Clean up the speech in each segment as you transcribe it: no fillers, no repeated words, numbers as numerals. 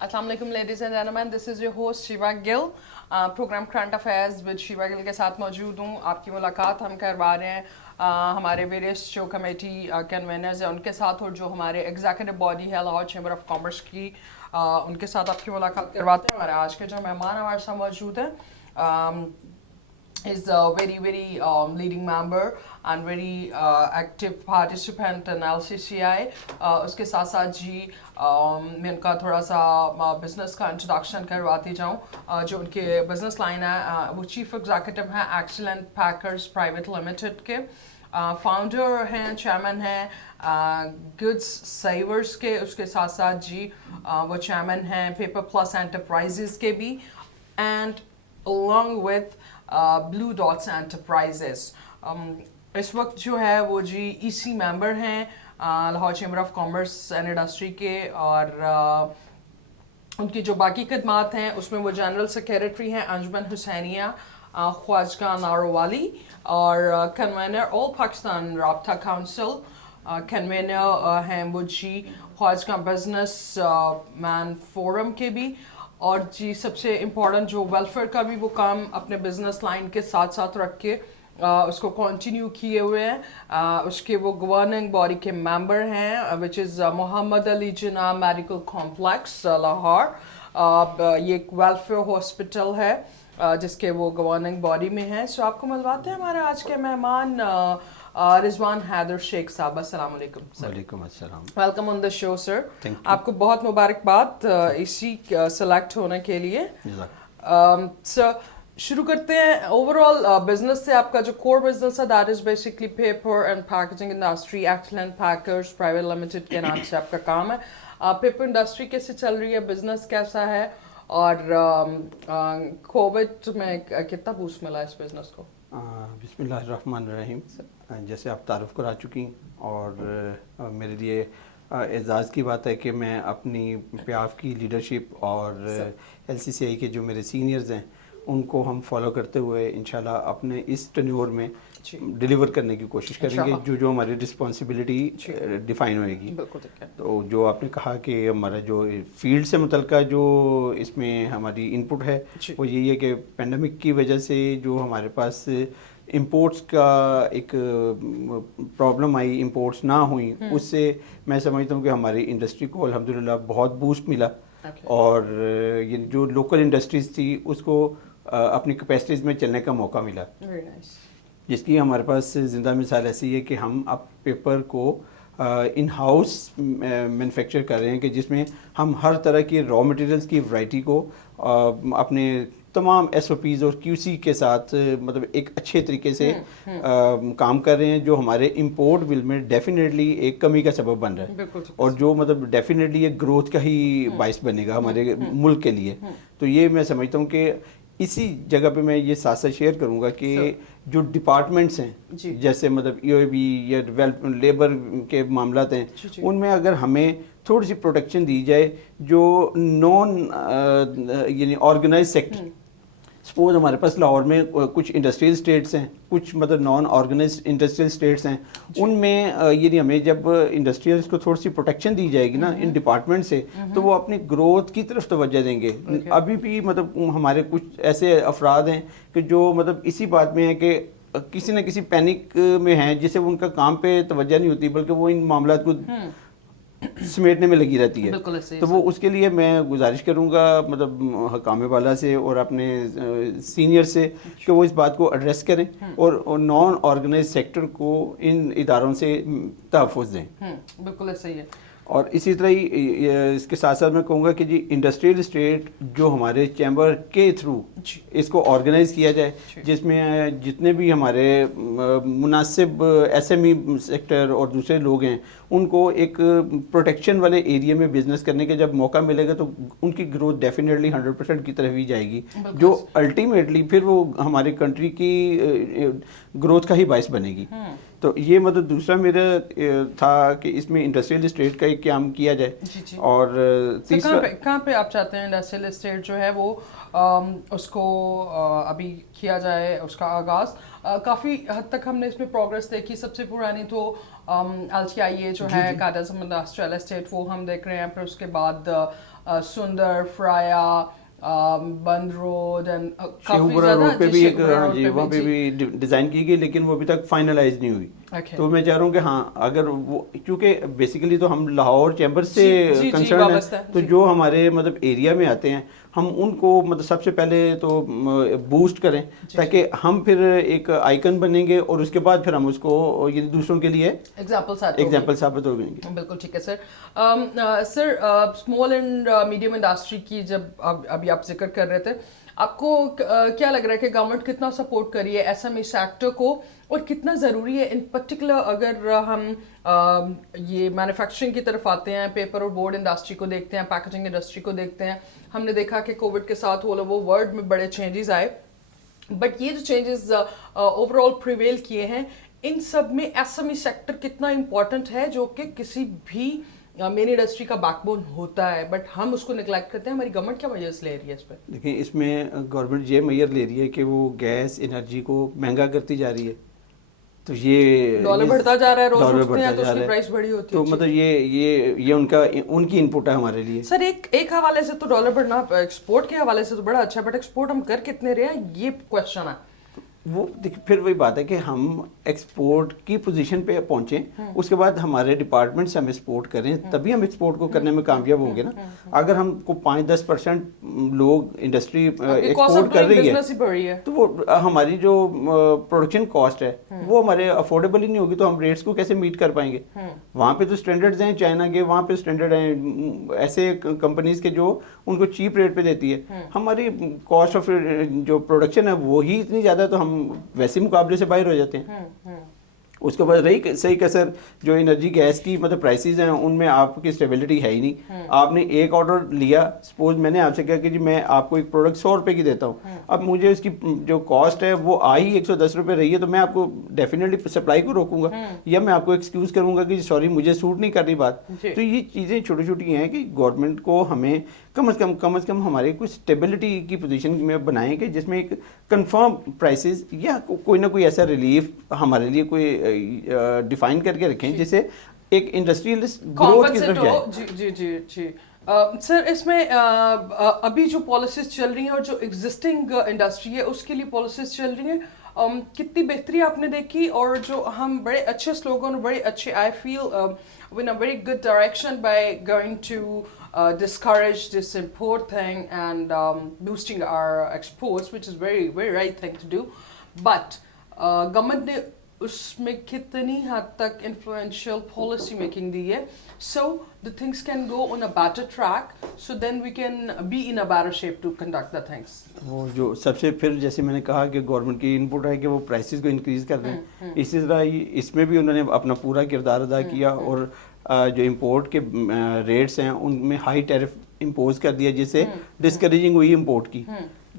Assalamu alaikum ladies and gentlemen, this is your host Shiva Gill. Programme current affairs with Shiva Gill के साथ मौजूद हूँ. आपकी मुलाकात हम करवा रहे हैं हमारे वेरियस जो कमेटी कन्वेनर्स हैं उनके साथ, और जो हमारे एग्जीक्यूटिव बॉडी है लाहौर चैम्बर ऑफ कॉमर्स की, उनके साथ आपकी मुलाकात करवाते हैं. हमारे आज के जो मेहमान हमारे साथ मौजूद हैं is a very leading member and very active participant in LCCI. उसके साथ साथ जी मैं उनका थोड़ा सा बिजनेस का इंट्रोडक्शन करवाती जाऊँ. जो उनके बिजनेस लाइन है वो चीफ एग्जीक्यूटिव हैं एक्सीलेंट पैकर्स प्राइवेट लिमिटेड के, फाउंडर हैं, चेयरमैन हैं गुड्स सेवर्स के. उसके साथ साथ जी वो चेयरमैन हैं पेपर प्लस एंटरप्राइजेस के भी, and along with blue dots enterprises. इस वक्त जो है वो जी ईसी मेंबर हैं Lahore chamber of commerce and industry के, और उनकी जो बाकी खदमात हैं उसमें वो जनरल सेक्रेटरी हैं अंजुमन हुसैनिया ख्वाजगा नारोवाली, और कन्वेनर ऑल पाकिस्तान राब्ता काउंसिल. कन्वेनर हैं वो जी ख्वाजगा बिजनेस मैन फोरम के भी, और जी सबसे इम्पोर्टेंट जो वेलफेयर का भी वो काम अपने बिजनेस लाइन के साथ साथ रख के उसको कंटिन्यू किए हुए हैं. उसके वो गवर्निंग बॉडी के मेंबर हैं which is Mohammad Ali Jinnah medical complex Lahore. ये एक वेलफेयर हॉस्पिटल है जिसके वो गवर्निंग बॉडी में है. सो आपको मिलवाते हैं हमारे आज के मेहमान रिजवान हैदर शेख साहब. अस्सलाम वालेकुम सर. वालेकुम अस्सलाम. Welcome on the show sir. Thank you. आपको बहुत मुबारकबाद इसी सेलेक्ट होने के लिए. सर शुरू करते हैं ओवरऑल बिजनेस से. आपका जो कोर बिजनेस है that is basically paper and packaging industry, excellent packers private limited के नाम से आपका काम है. पेपर इंडस्ट्री कैसे चल रही है, बिजनेस कैसा है, और कोविड में कितना बूस्ट मिला इस बिजनेस को? बिस्मिल्लाहिर्रहमानिर्रहीम. जैसे आप तारुफ करा चुकी, और मेरे लिए एजाज़ की बात है कि मैं अपनी प्याफ की लीडरशिप और LCCI के जो मेरे सीनियर्स हैं उनको हम फॉलो करते हुए इंशाल्लाह अपने इस टेन्योर में डिलीवर करने की कोशिश करेंगे जो जो हमारी रिस्पॉन्सिबिलिटी डिफाइन होएगी. तो जो आपने कहा कि हमारा जो फील्ड से मुतल्लिका जो इसमें हमारी इनपुट है वो यही है कि पेंडेमिक की वजह से जो हमारे पास इंपोर्ट्स का एक प्रॉब्लम आई, इंपोर्ट्स ना हुई, उससे मैं समझता हूँ कि हमारी इंडस्ट्री को अल्हम्दुलिल्लाह बहुत बूस्ट मिला. और ये जो लोकल इंडस्ट्रीज़ थी उसको अपनी कैपेसिटीज़ में चलने का मौका मिला. जिसकी हमारे पास ज़िंदा मिसाल ऐसी है कि हम अब पेपर को इन हाउस मैन्युफैक्चर कर रहे हैं कि जिसमें हम हर तरह की रॉ मटेरियल्स की वैरायटी को अपने तमाम SOPs और QC के साथ मतलब एक अच्छे तरीके से काम कर रहे हैं, जो हमारे इंपोर्ट बिल में डेफिनेटली एक कमी का सबब बन रहा है, और जो मतलब डेफिनेटली एक ग्रोथ का ही बाइस बनेगा हमारे मुल्क के लिए. तो ये मैं समझता हूँ कि इसी जगह पे मैं ये साथ साथ शेयर करूँगा कि जो डिपार्टमेंट्स हैं जैसे मतलब EOB या लेबर के मामलात हैं उनमें अगर हमें थोड़ी सी प्रोटेक्शन दी जाए, जो नॉन यानी ऑर्गेनाइज सेक्टर, सपोज हमारे पास लाहौर में कुछ इंडस्ट्रियल स्टेट्स हैं, कुछ मतलब नॉन ऑर्गेनाइज इंडस्ट्रियल स्टेट्स हैं, उनमें यानी हमें जब इंडस्ट्रियल्स को थोड़ी सी प्रोटेक्शन दी जाएगी ना इन डिपार्टमेंट से, तो वो अपनी ग्रोथ की तरफ तवज्जो देंगे. अभी भी मतलब हमारे कुछ ऐसे अफराद हैं कि जो मतलब इसी बात में है कि किसी न किसी पैनिक में हैं जिससे उनका काम पे तवज्जो नहीं होती, बल्कि वो इन मामलात को समेटने में लगी रहती है. तो वो उसके लिए मैं गुजारिश करूंगा मतलब हकामे वाला से और अपने सीनियर से कि वो इस बात को एड्रेस करें और नॉन ऑर्गेनाइज सेक्टर को इन इदारों से तहफ़्फ़ुज़ दें. बिल्कुल सही है. और इसी तरह ही इसके साथ साथ मैं कहूँगा कि जी इंडस्ट्रियल स्टेट जो हमारे चैम्बर के थ्रू इसको ऑर्गेनाइज किया जाए, जिसमें जितने भी हमारे मुनासिब SME सेक्टर और दूसरे लोग हैं उनको एक प्रोटेक्शन वाले एरिया में बिजनेस करने के जब मौका मिलेगा तो उनकी ग्रोथ डेफिनेटली 100% की तरफ ही जाएगी, जो अल्टीमेटली फिर वो हमारी कंट्री की ग्रोथ का ही बायस बनेगी. तो ये मतलब दूसरा मेरा था कि इसमें इंडस्ट्रियल स्टेट का एक काम किया जाए. और तीसरा कहाँ पे आप चाहते हैं इंडस्ट्रियल स्टेट जो है वो उसको अभी किया जाए उसका आगाज़? काफ़ी हद तक हमने इसमें प्रोग्रेस देखी. सबसे पुरानी तो LTIA जो है कायदा इंडस्ट्रियल एस्टेट वो हम देख रहे हैं. फिर उसके बाद सुंदर, फ्राया, बंद रोड एंड काफी शेखुपुरा ज्यादा रोड पे जी, भी एक, शेखुपुरा हाँ रोड जी, पे वहाँ पे जी। भी डिजाइन की गई, लेकिन वो अभी तक फाइनलाइज नहीं हुई। Okay. तो मैं चाह रहा हूँ कि हाँ, अगर वो, क्योंकि बेसिकली तो हम लाहौर चैम्बर से जी, जी, कंसर्न वाबस्ता है, है, तो जी। जो हमारे मतलब एरिया में आते हैं, हम उनको मतलब सबसे पहले तो बूस्ट करें, ताकि हम फिर एक आइकन बनेंगे और उसके बाद फिर हम उसको ये दूसरों के लिए एग्जाम्पल साबित हो गएंगे। बिल्कुल ठीक है sir. Sir, small and medium industry की जब अभी आप जिक्र कर रहे थे, आपको क्या लग रहा है कि गवर्नमेंट कितना सपोर्ट करी है एसएमई सेक्टर को, और कितना ज़रूरी है इन पर्टिकुलर अगर हम ये मैन्युफैक्चरिंग की तरफ आते हैं, पेपर और बोर्ड इंडस्ट्री को देखते हैं, पैकेजिंग इंडस्ट्री को देखते हैं, हमने देखा कि कोविड के साथ ऑल ओवर वर्ल्ड में बड़े चेंजेस आए, बट ये जो चेंजेस ओवरऑल प्रिवेल किए हैं, इन सब में एसएमई सेक्टर कितना इम्पोर्टेंट है, जो कि किसी भी मेन इंडस्ट्री का बैकबोन होता है, बट हम उसको निगलेक्ट करते हैं। हमारी गवर्नमेंट क्या वजह से ले रही है इस पर? देखिए, इसमें गवर्नमेंट ये मेजर ले रही है कि वो गैस एनर्जी को महंगा करती जा रही है, तो ये डॉलर बढ़ता जा रहा है, रोज डॉलर उठते हैं तो बढ़ता जा उसकी रहा है। प्राइस बढ़ी होती है। तो मतलब ये उनकी इनपुट है हमारे लिए। सर, एक हवाले से तो डॉलर बढ़ना एक्सपोर्ट के हवाले से तो बड़ा अच्छा है, बट एक्सपोर्ट हम कर कितने रहे हैं, ये क्वेश्चन है। वो देखिए, फिर वही बात है कि हम एक्सपोर्ट की पोजीशन पे पहुंचे, उसके बाद हमारे डिपार्टमेंट से हमें सपोर्ट करें, तभी हम एक्सपोर्ट को करने में कामयाब होंगे ना। अगर हमको 5-10% लोग इंडस्ट्री एक्सपोर्ट कर रही है, तो वो हमारी जो प्रोडक्शन कॉस्ट है वो हमारे अफोर्डेबल ही नहीं होगी, तो हम रेट्स को कैसे मीट कर पाएंगे? वहाँ पे तो स्टैंडर्ड्स हैं चाइना के, वहाँ पे स्टैंडर्ड हैं ऐसे कंपनीज के जो उनको चीप रेट पे देती है। हमारी कॉस्ट ऑफ जो प्रोडक्शन है वो ही इतनी ज़्यादा, तो हम वैसे मुकाबले से बाहर हो जाते हैं। उसके बाद रही सही कसर जो एनर्जी गैस की मतलब प्राइसेस हैं, उनमें आपकी स्टेबिलिटी है ही नहीं। आपने एक ऑर्डर लिया, सपोज मैंने आपसे कहा कि जी मैं आपको एक प्रोडक्ट 100 रुपए की देता हूँ, अब मुझे उसकी जो कॉस्ट है वो आई 110 रुपए रही है, तो मैं आपको डेफिनेटली सप्लाई को रोकूंगा, या मैं आपको एक्सक्यूज करूंगा कि सॉरी मुझे सूट नहीं कर रही बात। तो ये चीज़ें छोटी छोटी हैं कि गवर्नमेंट को हमें कम से कम हमारे कुछ स्टेबिलिटी की पोजीशन में बनाएं कि जिसमें एक कंफर्म प्राइसेस या कोई ना कोई ऐसा रिलीफ हमारे लिए कोई डिफाइन करके रखें जिससे एक इंडस्ट्रियलिस्ट ग्रोथ की तरफ जाए। जी जी जी जी। सर, इसमें अभी जो पॉलिसीज चल रही हैं और जो एग्जिस्टिंग इंडस्ट्री है उसके लिए पॉलिसीज चल रही हैं, कितनी बेहतरी आपने देखी, और जो हम बड़े अच्छे स्लोगन और बड़े अच्छे, I feel in a very good direction by going to discourage this import thing and boosting our exports, which is very right thing to do. But government ने उसमें कितनी हद तक influential policy making दी है, so the things can go on a better track, so then we can be in a better shape to conduct the things. वो जो सबसे फिर जैसे मैंने कहा कि गवर्नमेंट की इनपुट है कि वो प्राइसेस को इंक्रीज कर रहे हैं, इसी तरह इसमें भी उन्होंने अपना पूरा किरदार अदा किया, और जो इंपोर्ट के रेट्स हैं उनमें हाई टैरिफ इम्पोज कर दिया, जिससे डिस्करेजिंग हुई इंपोर्ट की।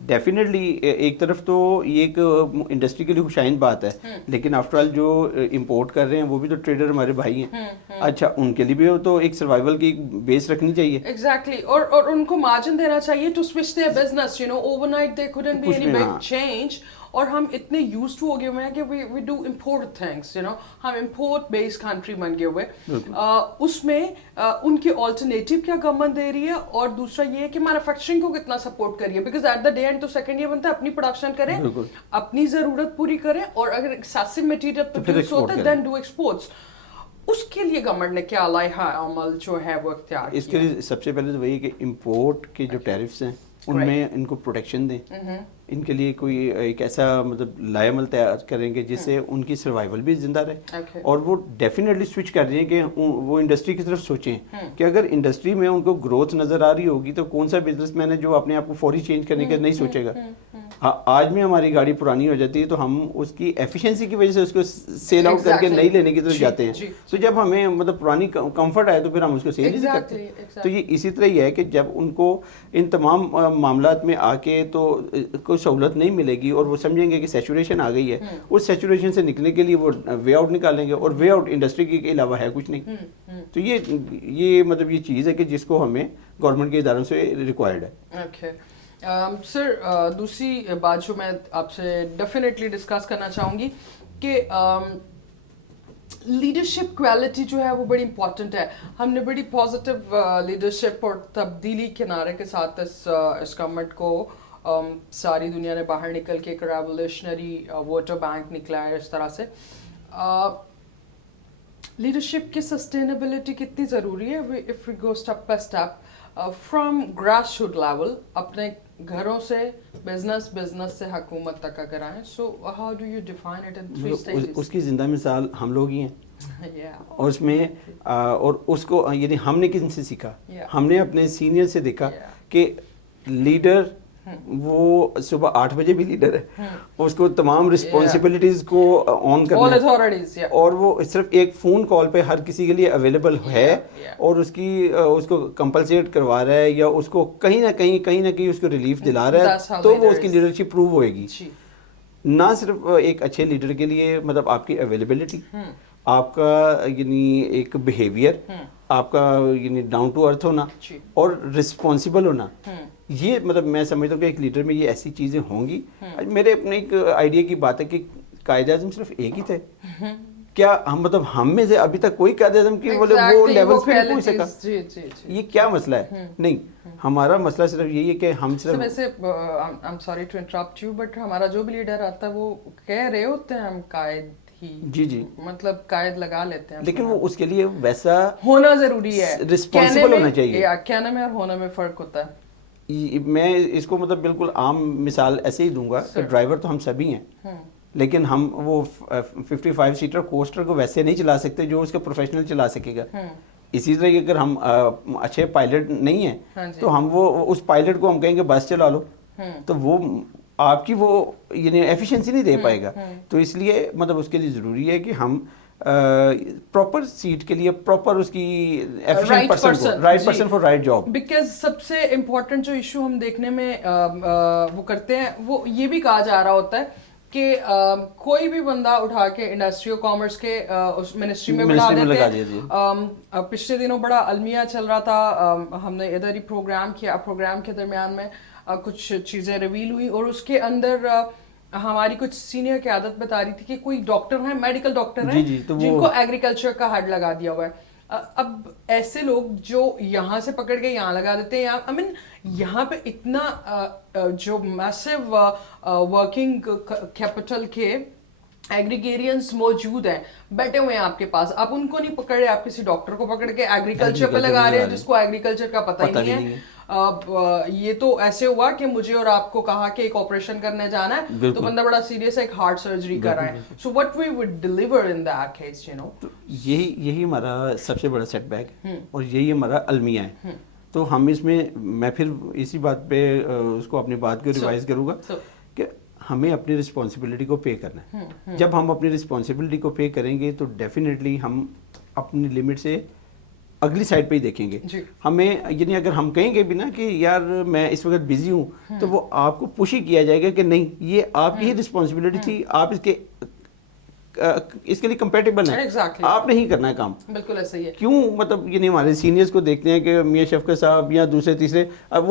डेफिनेटली एक तरफ तो ये एक इंडस्ट्री के लिए खुशाइन बात है, लेकिन आफ्टर ऑल जो इंपोर्ट कर रहे हैं वो भी तो ट्रेडर हमारे भाई हैं। अच्छा, उनके लिए भी तो एक सर्वाइवल की बेस रखनी चाहिए। Exactly. और उनको मार्जिन देना चाहिए to switch their business, you know, overnight there couldn't be any big change. और हम इतने यूज टू हो गए हुए हैं कि we do import things, you know, हम import based country बन गए हुए। उसमें उनके ऑल्टरनेटिव क्या गवर्नमेंट दे रही है, और दूसरा ये है कि मैन्युफैक्चरिंग को कितना सपोर्ट करिए, because at the day and तो सेकंड ये बनता है अपनी प्रोडक्शन करें, अपनी जरूरत पूरी करें, और अगर एक्सेसिव मटेरियल प्रोड्यूस होता है देन डू एक्सपोर्ट्स। उसके लिए गवर्नमेंट ने क्या लाया अमल जो है वो इख्तियार किया? इसके लिए सबसे पहले तो वही है कि इंपोर्ट के जो टैरिफ्स हैं उनमें इनको प्रोटेक्शन दें, इनके लिए कोई एक ऐसा मतलब लायमल तैयार करेंगे जिससे उनकी सर्वाइवल भी जिंदा रहे। और वो डेफिनेटली स्विच कर रही है कि वो इंडस्ट्री की तरफ सोचें कि अगर इंडस्ट्री में उनको ग्रोथ नजर आ रही होगी तो कौन सा बिजनेसमैन है जो अपने आप को फौरी चेंज करने का नहीं सोचेगा। हाँ, आज में हमारी गाड़ी पुरानी हो जाती है तो हम उसकी एफिशिएंसी की वजह से उसको सेल आउट करके नई लेने की तरफ जाते हैं। तो जब हमें मतलब पुरानी कंफर्ट आए तो फिर हम उसको सेल नहीं करते। तो ये इसी तरह ही है कि जब उनको इन तमाम मामलात में आके तो कोई सहूलत नहीं मिलेगी और वो समझेंगे कि सैचुरेशन आ गई है, उस सैचुरेशन से निकलने के लिए वो वे आउट निकालेंगे, और वे आउट इंडस्ट्री के अलावा है कुछ नहीं। तो ये मतलब ये चीज़ है कि जिसको हमें गवर्नमेंट के इदारों से रिक्वायर्ड है। ओके सर, दूसरी बात जो मैं आपसे डेफिनेटली डिस्कस करना चाहूँगी कि लीडरशिप क्वालिटी जो है वो बड़ी इंपॉर्टेंट है. हमने बड़ी पॉजिटिव लीडरशिप और तब्दीली के नारे के साथ इस गवर्नमेंट को सारी दुनिया ने बाहर निकल के एक रेवोल्यूशनरी वोटर बैंक निकला है इस तरह से. लीडरशिप की सस्टेनेबिलिटी कितनी ज़रूरी है? If we go step by step from grassroot level, अपने घरों से बिजनेस से हुकूमत तक अगर आए, so how do you define it in 3 stages? उसकी जिंदा मिसाल हम लोग ही हैं. Yeah. और उसमें और उसको यानी हमने किनसे सीखा? Yeah. हमने अपने सीनियर से देखा Yeah. कि लीडर वो सुबह 8 बजे भी लीडर है, उसको तमाम रिस्पॉन्सिबिलिटीज को ऑन करना All है. authorities, yeah. और वो सिर्फ एक फ़ोन कॉल पे हर किसी के लिए अवेलेबल है. yeah. और उसको कंपलसेट करवा रहा है या उसको कहीं ना कहीं उसको रिलीफ दिला रहा That's how है, तो वो leader उसकी is. लीडरशिप प्रूव होएगी. जी. ना सिर्फ एक अच्छे लीडर के लिए मतलब आपकी अवेलेबिलिटी, आपका यानी एक बिहेवियर, आपका यानी डाउन टू अर्थ होना जी. और रिस्पॉन्सिबल होना, ये मतलब मैं समझता हूँ कि एक लीडर में ये ऐसी चीज़ें होंगी. मेरे अपने एक आइडिया की बात है कि कायदे आज़म सिर्फ एक ही थे. क्या हम मतलब हम में से अभी तक कोई कायदे आज़म की वो लेवल्स पे नहीं पहुंच सका? जी, जी, जी. ये क्या मसला है? नहीं, हमारा मसला सिर्फ यही है कि हम सिर्फ वैसे I am sorry to interrupt you, but हमारा जो भी लीडर आता है वो कह रहे होते हैं हम कायद ही, जी मतलब कायद लगा लेते हैं, लेकिन वो उसके लिए वैसा होना जरूरी है. रिस्पॉन्सिबल होना चाहिए. या कहने में और होने में फर्क होता है. मैं इसको मतलब बिल्कुल आम मिसाल ऐसे ही दूंगा कि ड्राइवर तो हम सभी हैं, लेकिन हम वो 55 सीटर कोस्टर को वैसे नहीं चला सकते जो उसका प्रोफेशनल चला सकेगा. इसी तरह अगर हम अच्छे पायलट नहीं हैं तो हम वो उस पायलट को हम कहेंगे बस चला लो, तो वो आपकी वो यानी एफिशिएंसी नहीं दे पाएगा. तो इसलिए मतलब उसके लिए ज़रूरी है कि हम प्रॉपर सीट के लिए प्रॉपर उसकी efficient person, right person for right job. Because सबसे इम्पोर्टेंट जो इशू हम देखने में वो करते हैं, वो ये भी कहा जा रहा होता है कि कोई भी बंदा उठा के इंडस्ट्री और कॉमर्स के उस मिनिस्ट्री में बढ़ा देते हैं. पिछले दिनों बड़ा अलमिया चल रहा था, हमने इधर ही प्रोग्राम किया. प्रोग्राम के दरमियान में कुछ चीज़ें रिवील हुई और उसके अंदर हमारी कुछ सीनियर क़यादत बता रही थी कि कोई डॉक्टर हैं, मेडिकल डॉक्टर हैं, तो जिनको एग्रीकल्चर का हेड लगा दिया हुआ है. अब ऐसे लोग जो यहाँ से पकड़ के यहाँ लगा देते हैं, आई मीन यहाँ पे इतना जो मैसिव वर्किंग कैपिटल के एग्रीगेरियंस मौजूद हैं, बैठे हुए हैं आपके पास, आप उनको नहीं पकड़ रहे, आप किसी डॉक्टर को पकड़ के एग्रीकल्चर पे लगा रहे हैं जिसको एग्रीकल्चर का पता ही नहीं है. ये तो ऐसे हुआ कि मुझे और आपको कहा कि एक ऑपरेशन करने जाना है, तो बंदा बड़ा सीरियस है, एक हार्ट सर्जरी कर रहा है. So what we would deliver in that case, you know. यही हमारा सबसे बड़ा सेटबैक है और यही हमारा अलमिया है. तो हम इसमें मैं फिर इसी बात पे उसको अपनी बात को रिवाइज करूँगा कि हमें अपनी रिस्पॉन्सिबिलिटी को पे करना है. जब हम अपनी रिस्पॉन्सिबिलिटी को पे करेंगे तो डेफिनेटली हम अपनी लिमिट से अगली साइड पे ही देखेंगे. हमें यानी अगर हम कहेंगे भी ना कि यार मैं इस वक्त बिजी हूँ, तो वो आपको पुश ही किया जाएगा कि नहीं ये आपकी ही रिस्पॉन्सिबिलिटी थी, आप इसके लिए कंपेटेबल है, आप नहीं करना है काम. बिल्कुल ऐसा ही है. क्यों मतलब ये नहीं हमारे सीनियर्स को देखते हैं कि मियां शफकत साहब या दूसरे तीसरे, अब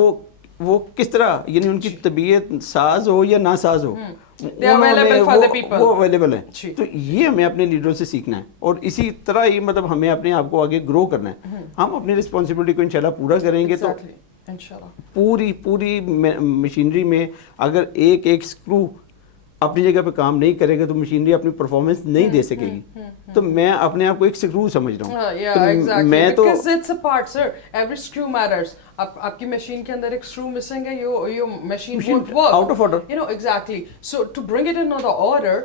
वो किस तरह यानी उनकी तबीयत साज हो या ना साज हो, वो अवेलेबल है. तो ये हमें अपने लीडरों से सीखना है और इसी तरह ही मतलब हमें अपने आप को आगे ग्रो करना है. हम अपनी रिस्पॉन्सिबिलिटी को इंशाल्लाह पूरा करेंगे तो पूरी मशीनरी में अगर एक स्क्रू अपनी जगह पे काम नहीं करेगा तो मशीनरी अपनी परफॉर्मेंस नहीं दे सकेगी. तो मैं अपने आप को एक स्क्रू समझ रहा हूँ. मैं तो it's a part sir, every screw matters. आपकी मशीन के अंदर एक स्क्रू मिसिंग है, your machine won't work out of order, you know. Exactly. So to bring it in another order,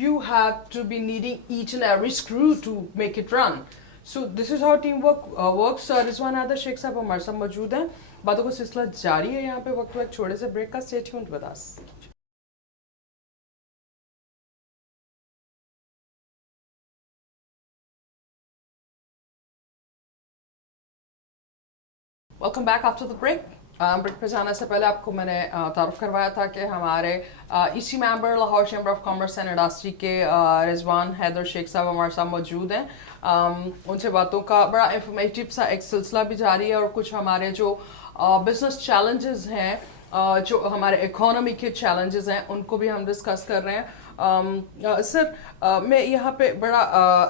you have to be needing each and every screw to make it run. So this is how teamwork works. Rizwan Haider Sheikh sahab हमारे साथ मौजूद हैं. बातों का सिलसिला जारी है यहाँ पे वक्त छोड़े से ब्रेक का. Stay tuned with us. Welcome back after the break. Break पे जाने से पहले आपको मैंने तारुफ करवाया था कि हमारे इसी member Lahore chamber of commerce and industry के रिजवान हैदर शेख साहब हमारे साथ मौजूद हैं. उनसे बातों का बड़ा इंफॉर्मेटिव सा एक सिलसिला भी जारी है और कुछ हमारे जो बिजनेस चैलेंजेस हैं, जो हमारे इकोनॉमी के चैलेंजेस हैं, उनको भी हम डिस्कस कर रहे हैं. सर मैं यहाँ पे बड़ा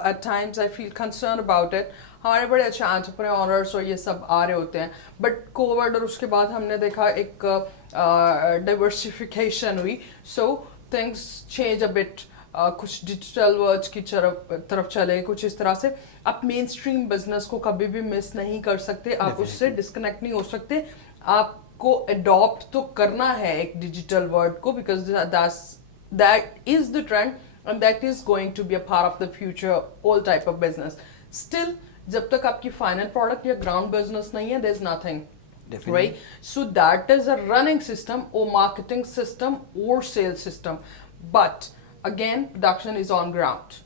at times I feel concern about it. हमारे बड़े अच्छे एंटरप्रेन्योर्स और ये सब आ रहे होते हैं, बट कोविड और उसके बाद हमने देखा एक डाइवर्सिफिकेशन हुई, so things change a bit. कुछ डिजिटल वर्ड्स की तरफ चले, कुछ इस तरह से. आप मेन स्ट्रीम बिजनेस को कभी भी मिस नहीं कर सकते, आप उससे डिस्कनेक्ट नहीं हो सकते. आपको अडॉप्ट तो करना है एक डिजिटल वर्ड को, because that is the trend and that is going to be a part of the future all type of business. Still, जब तक आपकी फाइनल प्रोडक्ट या ग्राउंड बिजनेस नहीं है, there is nothing. Definitely. Right? So that is a running system or marketing system or sales system. But again, production is on ground.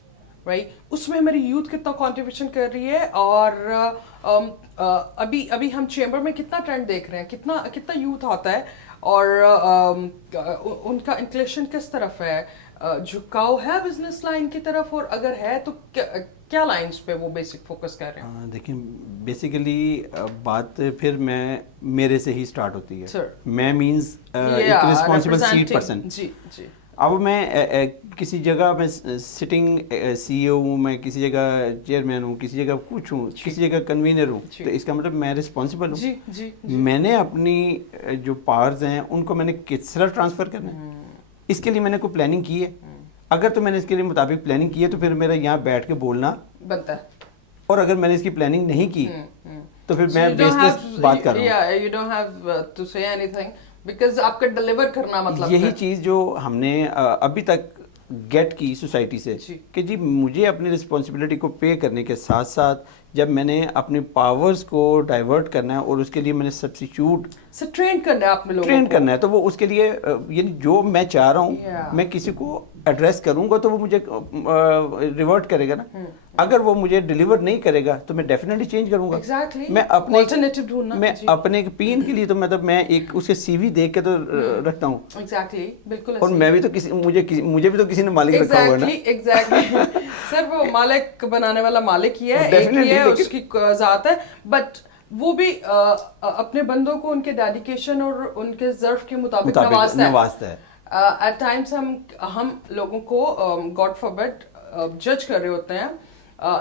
Right? उसमें मेरी youth कितना contribution कर रही है, और अभी हम चेंबर में कितना ट्रेंड देख रहे हैं, कितना यूथ आता है, और उनका इंक्लिनेशन किस तरफ है, झुकाव है बिजनेस लाइन की तरफ, और अगर है तो क्या लाइंस पे वो बेसिक फोकस कर रहे हैं? देखिए, बेसिकली बात फिर मेरे से ही स्टार्ट होती है. Sir. मैं मींस एक रिस्पॉन्सिबल सीट पर्सन. जी जी. अब मैं किसी जगह मैं सिटिंग सीईओ हूँ, मैं किसी जगह चेयरमैन हूँ, किसी जगह कुछ हूँ, किसी जगह कन्वीनर हूँ, तो इसका मतलब मैं रिस्पॉन्सिबल हूँ. जी, जी, जी. मैंने अपनी जो पावर्स हैं उनको मैंने किस तरह ट्रांसफ़र करना है, इसके लिए मैंने कोई प्लानिंग की है. अगर तो मैंने इसके लिए मुताबिक प्लानिंग की है तो फिर मेरा यहाँ बैठ के बोलना बनता है. और अगर मैंने इसकी प्लानिंग नहीं की तो फिर मैं बेसलेस बात कर रहा हूँ. You don't have to say anything because आपका डिलीवर करना मतलब यही चीज़ जो हमने अभी तक गेट की सोसाइटी से कि जी मुझे अपनी रिस्पॉन्सिबिलिटी को पे करने के साथ साथ जब मैंने अपनी पावर्स को डाइवर्ट करना है और उसके लिए मैंने सब्स्टिट्यूट से ट्रेन करना है, आप ट्रेन करना है, तो वो उसके लिए यानी जो मैं चाह रहा हूँ मैं किसी को एड्रेस करूंगा तो वो मुझे रिवर्ट करेगा ना. अगर वो मुझे डिलीवर नहीं करेगा तो मैं डेफिनेटली चेंज करूंगा. Exactly. मैं अपने Alternative ढूंढना. मैं अपने पीन के लिए तो मतलब मैं एक उसके सीवी देख के तो रखता हूँ. Exactly. बिल्कुल. और मैं भी तो मुझे भी तो किसी ने मालिक रखा हुआ है ना. Exactly. सर वो मालिक बनाने वाला मालिक ही है, एक ही है, उसकी ज़ात है, बट वो भी अपने बंदों को उनके डेडिकेशन और उनके ज़र्फ के मुताबिक नवाजता है. एट टाइम्स हम लोगों को गॉड फॉरबिड जज कर रहे होते हैं,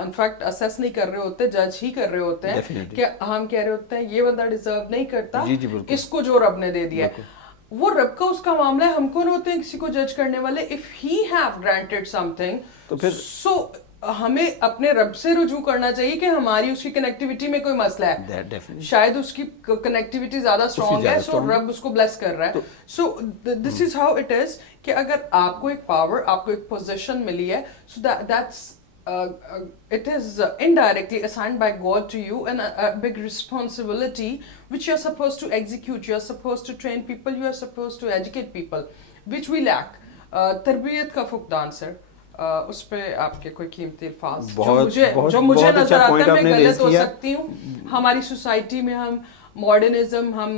इनफैक्ट असेस नहीं कर रहे होते, जज ही कर रहे होते हैं कि हम कह रहे होते हैं ये बंदा डिजर्व नहीं करता, इसको जो रब ने दे दिया है. वो रब का उसका मामला है, हमको नहीं होते हैं किसी को जज करने वाले. If he have granted something तो फिर सो हमें अपने रब से रुजू करना चाहिए कि हमारी उसकी कनेक्टिविटी में कोई मसला है. शायद उसकी कनेक्टिविटी ज्यादा स्ट्रांग है, सो रब उसको ब्लेस कर रहा है. So this is how it is कि अगर आपको एक पावर, आपको एक पोजीशन मिली है, so that's it is indirectly assigned by God to you, and a big responsibility which you are supposed to execute. You are supposed to train people, you are supposed to educate people, which we lack. तरबियत का फुकदान sir, उस पे आपके कोई कीमती अल्फाज जो मुझे नजर आता है, मैं गलत हो सकती हूँ. हमारी सोसाइटी में हम मॉडर्निज्म, हम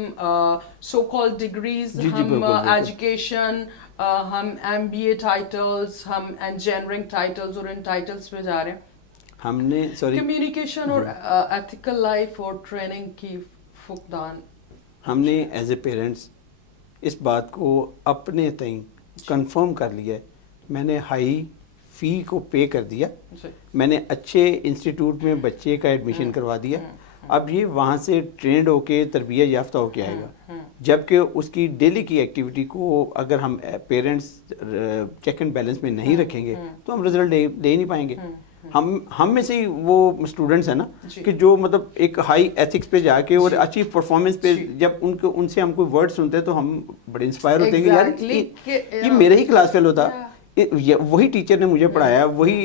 सो कॉल्ड डिग्रीज, हम एजुकेशन, हम MBA टाइटल्स, हम इंजीनियरिंग टाइटल्स और इन टाइटल्स पे जा रहे हैं. हमने कम्युनिकेशन और एथिकल लाइफ और ट्रेनिंग की फुकदान. हमने एज ए पेरेंट्स इस बात को अपने तय कंफर्म कर लिया है. मैंने हाई फी को पे कर दिया, मैंने अच्छे इंस्टीट्यूट में बच्चे का एडमिशन करवा दिया. अब ये वहाँ से ट्रेंड होके तरबियत याफ्ता होके आएगा, जबकि उसकी डेली की एक्टिविटी को अगर हम पेरेंट्स चेक एंड बैलेंस में नहीं रखेंगे तो हम रिजल्ट ले नहीं पाएंगे. हम में से ही वो स्टूडेंट्स हैं ना कि जो मतलब एक हाई एथिक्स पे जाके और अच्छी परफॉर्मेंस पे जब उनसे हम कोई वर्ड सुनते हैं तो हम बड़े इंस्पायर होते हैं कि यार ये मेरे ही क्लास फेल होता, वही टीचर ने मुझे पढ़ाया, वही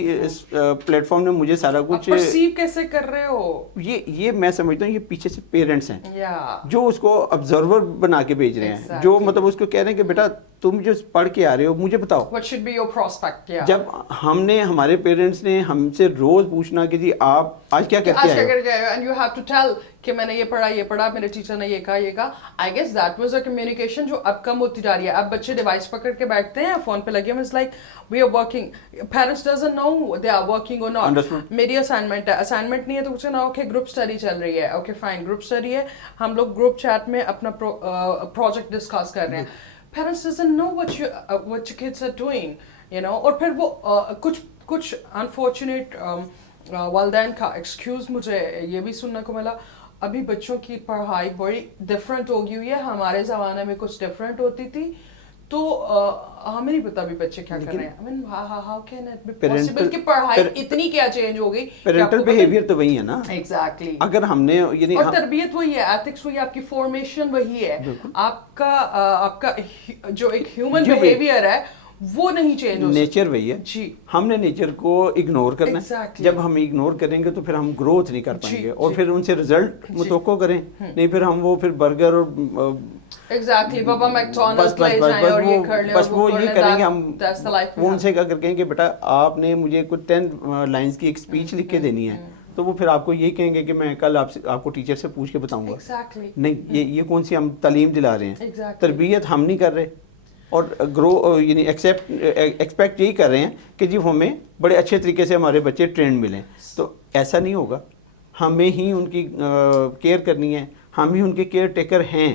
प्लेटफॉर्म ने मुझे सारा कुछ. परसीव कैसे कर रहे हो? ये मैं समझता हूँ ये पीछे से पेरेंट्स हैं जो उसको ऑब्जर्वर बना के भेज रहे हैं, जो मतलब उसको कह रहे हैं कि बेटा तुम जो पढ़ के आ रहे हो मुझे बताओ what should be your prospect. जब हमारे पेरेंट्स ने हमसे रोज पूछना कि जी आप आज क्या करते हैं, and you have to tell कि मैंने ये पढ़ा, मेरे टीचर ने ये कहा. I guess that was a communication जो अब कम होती जा रही है. अब बच्चे डिवाइस पकड़ के बैठते हैं, फोन पे लगे, it's like we are working. Parents doesn't know they are working और नॉट. मेरी असाइनमेंट है, असाइनमेंट नहीं है तो कुछ ना, ओके ग्रुप स्टडी चल रही है, ओके फाइन ग्रुप स्टडी है, हम लोग ग्रुप चैट में अपना प्रोजेक्ट डिस्कस कर रहे हैं. Parents doesn't know what your kids are doing. और फिर वो कुछ अनफॉर्चुनेट वालदैन का एक्सक्यूज मुझे ये भी सुनने को मिला, अभी बच्चों की पढ़ाई बड़ी डिफरेंट हो गई हुई है, हमारे ज़माने में कुछ डिफरेंट होती थी, तो हमें नहीं पता अभी बच्चे क्या कर रहे हैं. I mean, how can it be possible कि पढ़ाई इतनी क्या चेंज हो गई? पेरेंटल बिहेवियर तो वही है ना. Exactly. अगर हमने यानी और तरबियत वही है, एथिक्स वही है, आपकी फॉर्मेशन वही है, आपका जो एक ह्यूमन बिहेवियर है वो नहीं चेंज हो सकता. नेचर वही है जी. हमने नेचर को इग्नोर करना है. Exactly. जब हम इग्नोर करेंगे तो फिर हम ग्रोथ नहीं कर पाएंगे और फिर उनसे रिजल्ट मुतवक्को करें, नहीं फिर हम वो फिर बर्गर और एग्जैक्टली बाबा मैकडॉनल्ड्स ले जाएं और ये कर लें, बस वो ये करेंगे. हम वो वो उनसे क्या कहेंगे कि बेटा आपने मुझे कुछ 10 लाइंस की एक स्पीच लिख के देनी है, तो वो फिर आपको यही कहेंगे कि मैं कल आपको टीचर से पूछ के बताऊंगा. Exactly. नहीं, ये कौन सी हम तालीम दिला रहे हैं. Exactly. तरबियत हम नहीं कर रहे और ग्रो यानी एक्सपेक्ट यही कर रहे हैं कि जी हमें बड़े अच्छे तरीके से हमारे बच्चे ट्रेंड मिलें. तो ऐसा नहीं होगा. हमें ही उनकी केयर करनी है, हम ही उनके केयर टेकर हैं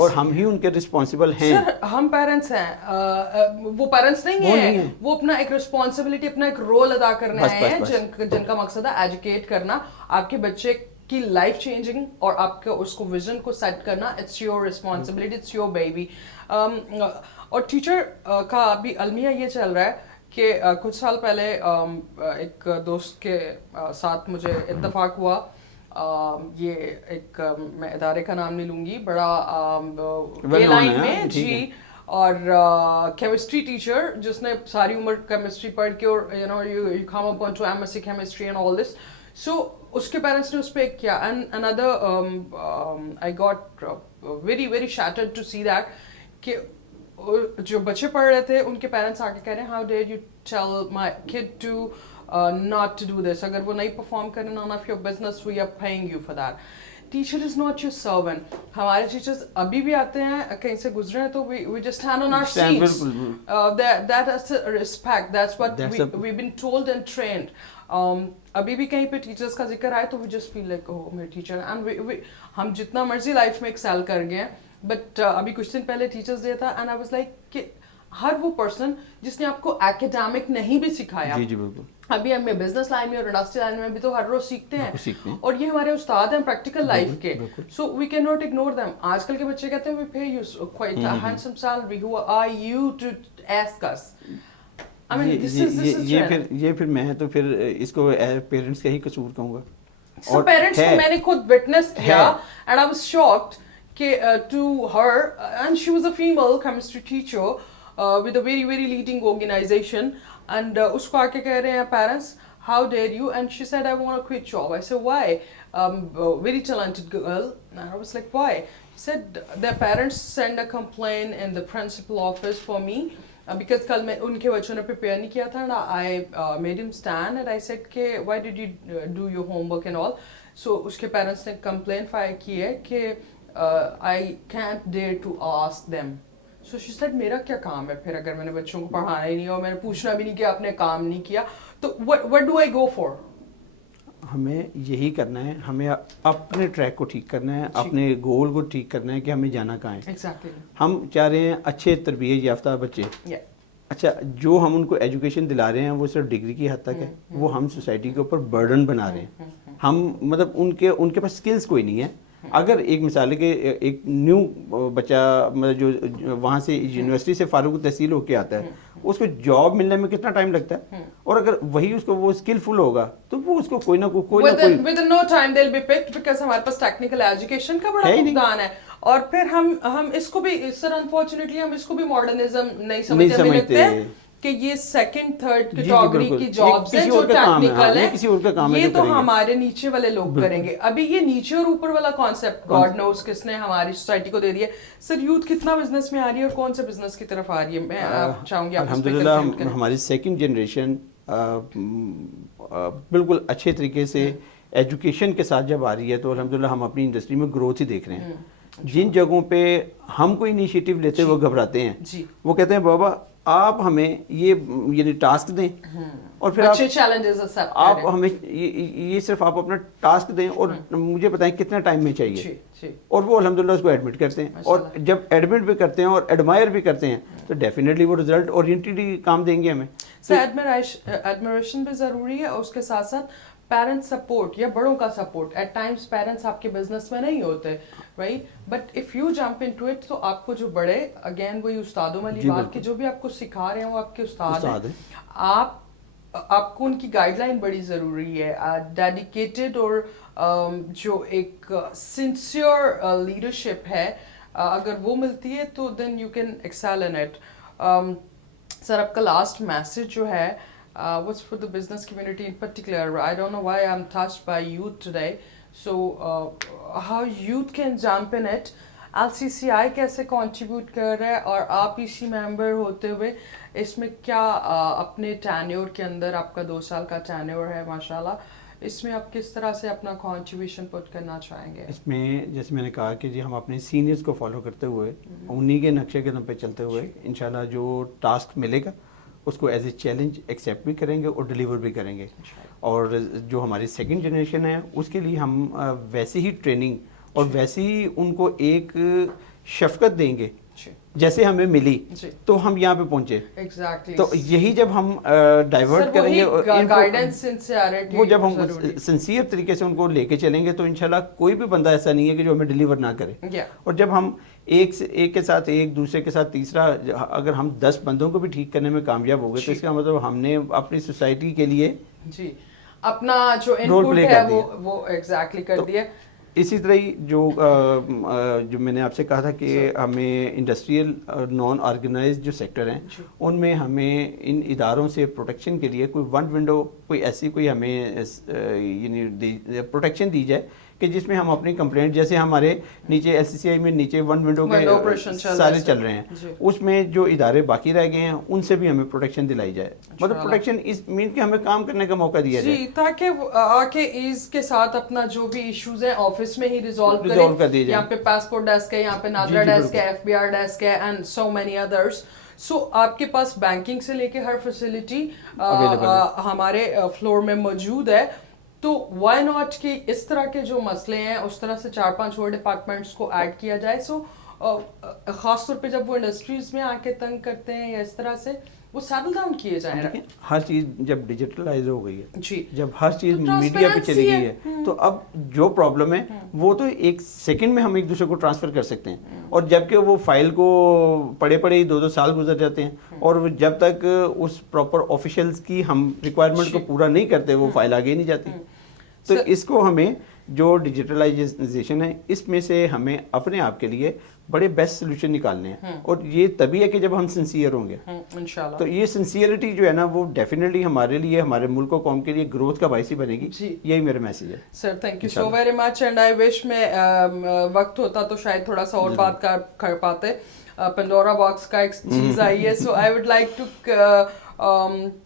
और हम ही उनके रिस्पॉन्सिबल हैं. सर हम पेरेंट्स हैं, वो पेरेंट्स नहीं है, वो अपना एक रिस्पॉन्सिबिलिटी, अपना एक रोल अदा करने आए हैं जिनका मकसद है एजुकेट करना आपके बच्चे की लाइफ चेंजिंग और आपके उसको विजन को सेट करना. It's your responsibility, it's your baby. और टीचर का अभी अलमिया ये चल रहा है कि कुछ साल पहले एक दोस्त के साथ मुझे इत्तेफाक हुआ. ये एक मैं इदारे का नाम नहीं लूंगी, बड़ा ए लाइन में जी, और केमिस्ट्री टीचर जिसने सारी उम्र केमिस्ट्री पढ़ के और you come up on to MSc chemistry and all this. So उसके पेरेंट्स ने उस पर एक किया and another I got very very shattered to see that कि जो बच्चे पढ़ रहे थे उनके पेरेंट्स आके कह रहे हैं how dare you tell my kid to not to do this. अगर वो नहीं परफॉर्म करें, none of your business, we are paying you for that. Teacher is not your servant. हमारे टीचर्स अभी भी आते हैं, कहीं से गुजरे हैं तो we just stand on our seats. That is respect. That's what we've been told and trained. अभी भी कहीं पे टीचर्स का जिक्र आए तो we just feel like oh मेरे टीचर. And हम जितना मर्जी लाइफ में एक्सेल कर गए, बट अभी कुछ दिन पहले टीचर्स डे था and I was like कि हर वो पर्सन जिसने आपको एकेडमिक नहीं भी सिखाया, जी बिल्कुल, अभी हमें बिजनेस लाइन में और इंडस्ट्री लाइन में भी तो हर रोज सीखते हैं और ये हमारे उस्ताद हैं प्रैक्टिकल लाइफ के. So we can not ignore them. आजकल के बच्चे कहते हैं we pay you quite a handsome salary, who are you to ask us. I mean this is ये फिर मैं तो फिर इसको पेरेंट्स का ही कसूर कहूंगा. और पेरेंट्स को मैंने खुद विटनेस किया एंड आई वाज शॉक्ड कि to her and she was a female chemistry teacher with a very very leading organization and usko aake keh rahe hain parents how dare you, and she said I want to quit job. I said why? Very talented girl, and I was like why? She said their parents send a complaint in the principal office for me because kal main unke bachchon ne prepare nahi kiya tha and I made him stand and I said ke why did you do your homework and all. So uske parents ne complaint file ki hai ke I can't dare to ask them. So she said मेरा क्या काम है फिर अगर मैंने बच्चों को पढ़ाना ही नहीं और मैंने पूछना भी नहीं किया, आपने काम नहीं किया, तो what do I go for? हमें यही करना है, हमें अपने ट्रैक को ठीक करना है, अपने गोल को ठीक करना है कि हमें जाना कहाँ है. Exactly. हम चाह रहे हैं अच्छे तरबियत याफ्ता बच्चे. अच्छा, जो हम उनको एजुकेशन दिला रहे हैं वो सिर्फ डिग्री की हद तक है, वो हम सोसाइटी के ऊपर बर्डन बना रहे हैं. हम मतलब उनके पास स्किल्स कोई नहीं है. अगर एक मिसाल के एक न्यू बच्चा मतलब जो वहाँ से यूनिवर्सिटी से फारूक तहसील होके आता है, उसको जॉब मिलने में कितना टाइम लगता है, और अगर वही उसको वो स्किलफुल होगा तो वो उसको कोई ना कोई within no time they'll be picked because हमारे पास टेक्निकल एजुकेशन का बड़ा फुकदान है. और फिर हम इसको भी सर अनफॉर्चुनेटली हम इसको भी मॉडर्निज्म नहीं समझते कि ये सेकंड थर्ड कैटेगरी की जॉब्स हैं जो टेक्निकल है, ये तो हमारे नीचे वाले लोग करेंगे. अभी ये नीचे और ऊपर वाला कॉन्सेप्ट गॉड नोस किसने हमारी सोसाइटी को दे दिया. सर यूथ कितना बिजनेस में आ रही है और कौन से बिजनेस की तरफ आ रही है, मैं चाहूंगी आप अल्हम्दुलिल्लाह हमारी सेकंड जनरेशन बिल्कुल अच्छे तरीके से एजुकेशन के साथ जब आ रही है तो अल्हम्दुलिल्लाह हम अपनी इंडस्ट्री में ग्रोथ ही देख रहे हैं. जिन जगहों पे हम कोई इनिशिएटिव लेते हुए घबराते हैं, वो कहते हैं बाबा آپ ہمیں یہ یعنی ٹاسک دیں اور پھر اچھے challenges accept آپ کریں. ہمیں یہ صرف آپ اپنا ٹاسک دیں اور مجھے بتائیں کتنا ٹائم میں چاہیے, جی جی اور وہ الحمدللہ اس کو ایڈمٹ کرتے ہیں, اور جب ایڈمٹ بھی کرتے ہیں اور ایڈمائر بھی کرتے ہیں تو ڈیفینیٹلی وہ رزلٹ اورینٹیڈ ہی کام دیں گے ہمیں. سر ایڈمریشن بھی ضروری ہے, اور اس کے ساتھ ساتھ پیرنٹ سپورٹ یا بڑوں کا سپورٹ. ایٹ ٹائمس پیرنٹس آپ کے بزنس میں نہیں ہوتے, right, but if you jump into it تو آپ کو جو بڑے, اگین وہی استادوں والی بات کہ جو بھی آپ کو سکھا رہے ہیں وہ آپ کے استاد ہیں. آپ کو ان کی گائیڈ لائن بڑی ضروری ہے. ڈیڈیکیٹڈ اور جو ایک سنسیئر لیڈرشپ ہے, اگر وہ ملتی ہے تو then you can excel in it. Sir آپ کا لاسٹ میسج جو ہے what's for the business community in particular? I don't know why I'm touched by youth today. So how youth can jump in it. LCCI کیسے contribute کر رہا ہے, اور آپ اسی ممبر ہوتے ہوئے اس میں کیا اپنے ٹینیور کے اندر, آپ کا 2 سال کا ٹینیور ہے ماشاءاللہ, اس میں آپ کس طرح سے اپنا کنٹریبیوشن پٹ کرنا چاہیں گے؟ اس میں جیسے میں نے کہا کہ جی ہم اپنے سینئرز کو فالو کرتے ہوئے انہی کے نقشے قدم پہ چلتے ہوئے انشاءاللہ جو ٹاسک ملے گا اس کو ایز اے چیلنج ایکسیپٹ بھی کریں گے اور ڈیلیور بھی کریں گے. اور جو ہماری سیکنڈ جنریشن ہے اس کے لیے ہم ویسے ہی ٹریننگ اور ویسے ہی ان کو ایک شفقت دیں گے جیسے ہمیں ملی تو ہم یہاں پہ پہنچے. تو یہی جب ہم ڈائیورٹ کریں گے, وہ جب ہم سنسیئر طریقے سے ان کو لے کے چلیں گے تو انشاءاللہ کوئی بھی بندہ ایسا نہیں ہے کہ جو ہمیں ڈیلیور نہ کرے. اور جب ہم ایک کے ساتھ ایک, دوسرے کے ساتھ تیسرا, اگر ہم 10 بندوں کو بھی ٹھیک کرنے میں کامیاب ہو گئے تو اس کا مطلب ہم نے اپنی سوسائٹی کے لیے جی اپنا جو انپٹ ہے وہ ایگزیکٹلی کر دیا. اسی طرح ہی جو میں نے آپ سے کہا تھا کہ ہمیں انڈسٹریل نان آرگنائز جو سیکٹر ہیں ان میں ہمیں ان اداروں سے پروٹیکشن کے لیے کوئی ون ونڈو, کوئی ایسی کوئی ہمیں یعنی پروٹیکشن دی جائے کہ جس میں ہم اپنی کمپلینٹ, جیسے ہمارے نیچے ایل سی سی آئی میں نیچے 1 ونڈو کے سارے چل رہے ہیں, اس میں جو ادارے باقی رہ گئے ہیں ان سے بھی ہمیں پروٹیکشن دلائی جائے. مطلب پروٹیکشن اس مین کہ ہمیں کام کرنے کا موقع دیا جائے, تاکہ آ کے ایز کے ساتھ اپنا جو بھی ایشوز ہیں آفس میں ہی ریزالو کر دی جائے. یہاں پہ پاسپورٹ ڈیسک ہے, یہاں پہ نادرا ڈیسک ہے, ایف بی آر ڈیسک ہے, اینڈ سو مینی ادرس. سو آپ کے پاس بینکنگ سے لے کے ہر فیسلٹی ہمارے فلور میں موجود ہے. تو وائی ناٹ کہ اس طرح کے جو مسئلے ہیں اس طرح سے 4-5 اور ڈپارٹمنٹس کو ایڈ کیا جائے. سو خاص طور پہ جب وہ انڈسٹریز میں آ کے تنگ کرتے ہیں یا اس طرح سے وہ سیٹل ڈاؤن کیے جائیں. ہر چیز جب ڈیجیٹلائز ہو گئی ہے, جی جب ہر چیز میڈیا پہ چلی گئی ہے, تو اب جو پرابلم ہے وہ تو 1 سیکنڈ میں ہم ایک دوسرے کو ٹرانسفر کر سکتے ہیں. اور جبکہ وہ فائل کو پڑھے ہی 2-2 سال گزر جاتے ہیں, اور جب تک اس پراپر آفیشلز کی ہم ریکوائرمنٹ کو پورا نہیں کرتے وہ فائل آگے نہیں جاتی. تو اس کو ہمیں جو ڈیجیٹلائزیشن ہے اس میں سے ہمیں اپنے آپ کے لیے بڑے بیسٹ سلوشن نکالنے ہیں, اور یہ تبھی ہے کہ جب ہم سنسیئر ہوں گے انشاءاللہ. تو یہ سنسیئرٹی جو ہے نا وہ ڈیفینیٹلی ہمارے لیے, ہمارے ملک و قوم کے لیے گروتھ کا باعث ہی بنے گی. یہی میرا میسیج ہے. Sir thank you so very much, and I wish میں وقت ہوتا تو شاید تھوڑا سا اور بات کر پاتے. پنڈورا باکس کا ایک چیز آئی ہے, so I would like to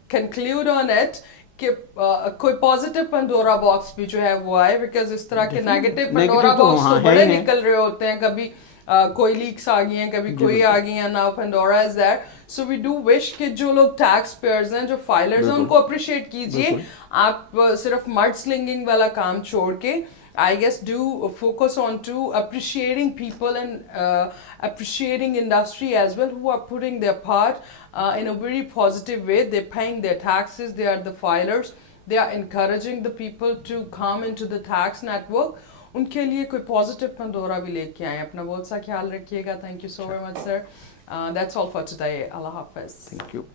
conclude on it کہ کوئی پازیٹیو پنڈورا باکس بھی جو ہے وہ آئے, بیکاز اس طرح کے نیگیٹو پنڈورا باکس تو بڑے نکل رہے ہوتے ہیں. کبھی کوئی لیکس آ گئی ہیں, کبھی کوئی آ گئی ہیں, now Pandora is there. So we do wish کہ جو لوگ ٹیکس پیئرز ہیں, جو فائلرز ہیں, ان کو اپریشیٹ کیجئے. آپ صرف مڈ سلنگنگ والا کام چھوڑ کے I guess do focus on to appreciating people and appreciating industry as well who are putting their part in a very positive way. They're paying their taxes, they are the filers, they are encouraging the people to come into the tax network. ان کے لیے کوئی positive پندورا بھی لے کے آئیں. اپنا بہت سا خیال رکھیے گا. Thank you so very much sir. That's all for today. اللہ حافظ. Thank you.